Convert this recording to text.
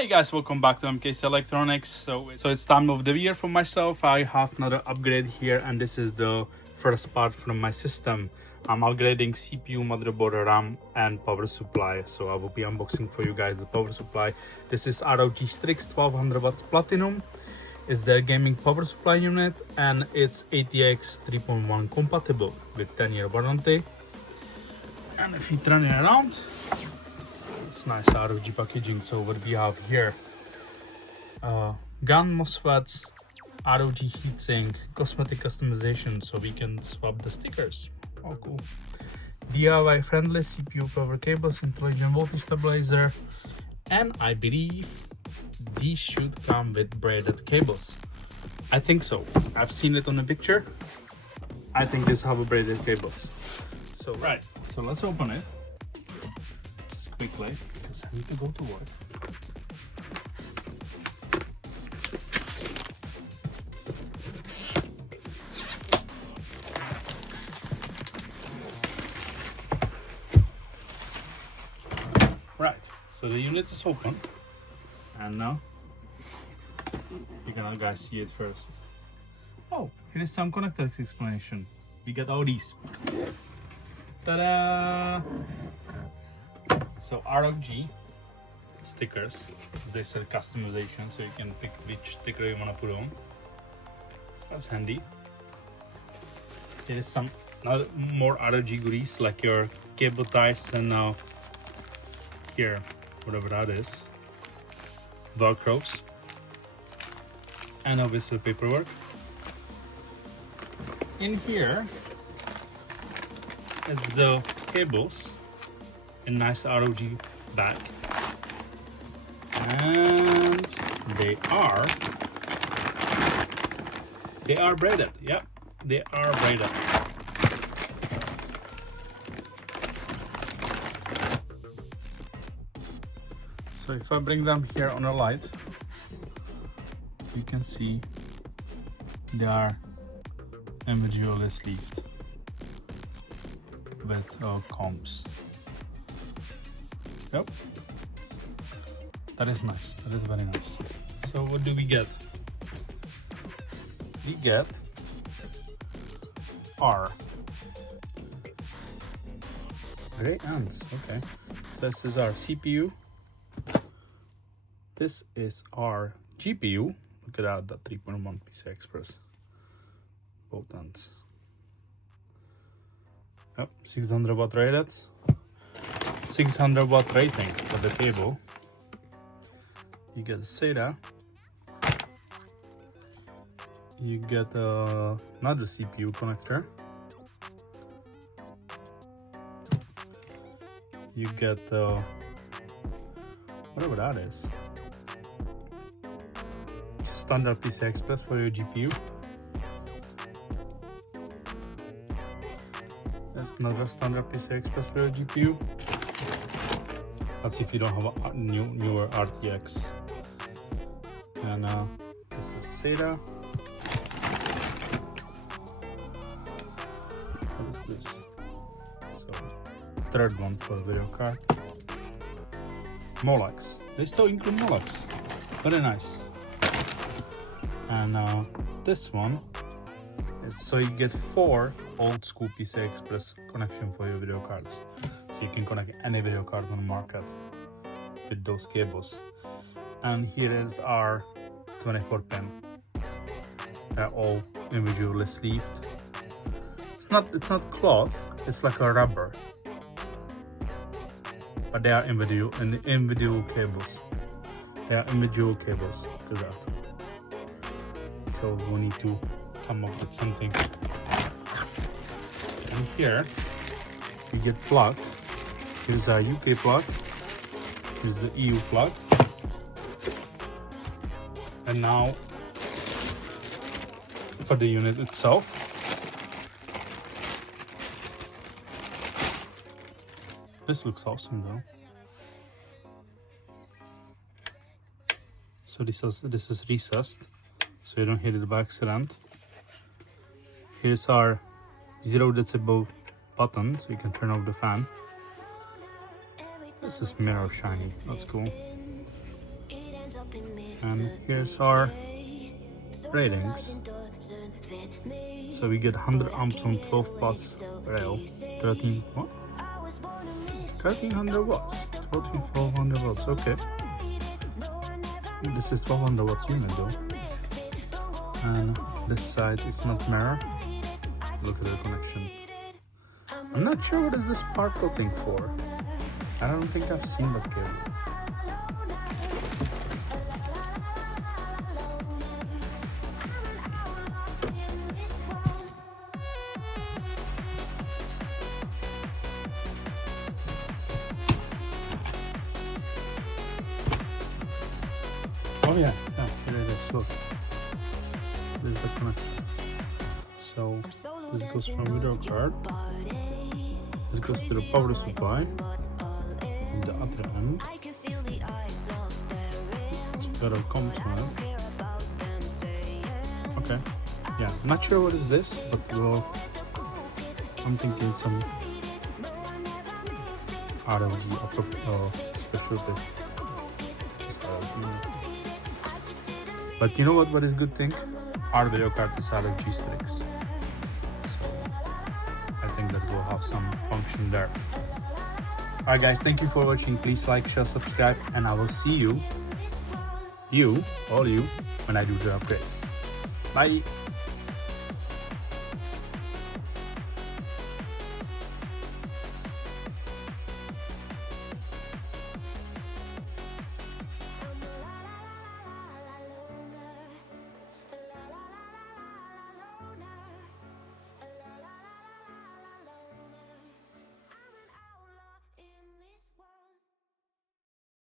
Hey guys, welcome back to MKC Electronics. So it's time of the year for myself. I have another upgrade here, and this is the first part from my system. I'm upgrading CPU, motherboard, RAM, and power supply. So I will be unboxing for you guys the power supply. This is ROG Strix 1200w Platinum. It's their gaming power supply unit, and it's ATX 3.1 compatible with 10-year warranty. And if you turn it around, it's nice ROG packaging. So what we have here, GAN MOSFETs, ROG heatsink, cosmetic customization, so we can swap the stickers. Oh cool. DIY friendly CPU power cables, intelligent voltage stabilizer, and I believe these should come with braided cables. I think so. I've seen it on the picture. I think these have a braided cables. So right, so let's open it just quickly because I need to go to work. Right, so the unit is open, and now you're gonna guys see it first. Oh, here is some connectors explanation. We got all these. Ta-da! So ROG stickers. This is customization, so you can pick which sticker you wanna put on. That's handy. There is some more ROG goodies like your cable ties, and now here, whatever that is, velcros, and obviously paperwork. In here is the cables in nice ROG bag, and they are braided. Yep, they are braided. So if I bring them here on a light, you can see they are individually sleeved with comps. Yep, that is nice. That is very nice. So what do we get? We get R. Gray ants. Okay. So this is our CPU. This is our GPU. Look at that, the 3.1 PCI Express. Both ends. Yep, 600 watt rated. 600 watt rating for the cable. You get SATA. You get another CPU connector. You get whatever that is. Standard PCI Express for your GPU. That's another standard PCI Express for your GPU. That's if you don't have a newer RTX. And this is SATA. What is this? So, third one for video card. Molex. They still include Molex. Very nice. And this one, so you get 4 old school PCI Express connection for your video cards. So you can connect any video card on the market with those cables. And here is our 24 pin. They're all individually sleeved. It's not cloth, it's like a rubber. But they are individual cables. They are individual cables to that. So we need to come up with something. And here you get plug. Here's a UK plug. Here's the EU plug. And now for the unit itself. This looks awesome though. So this is recessed, so you don't hit it by accident. Here's our 0 decibel button, so you can turn off the fan. This is mirror shiny, that's cool. And here's our ratings. So we get 100 amps on 12 plus rail, 13 what? 1300 watts, 1200 watts. Okay. This is 1200 watt unit though. And this side is not mirror. Look at the connection. I'm not sure what is this sparkle thing for. I don't think I've seen that cable. Oh yeah, here it is. Look, this is the connection. So this goes from video card. This goes to the power supply. On the other end, it's got a COM to it. Okay, yeah, I'm not sure what is this, but well, I'm thinking some ROG special bit. But you know what is good thing? Our video card is ROG Strix. So I think that will have some function there. Alright guys, thank you for watching. Please like, share, subscribe, and I will see all you, when I do the upgrade. Bye!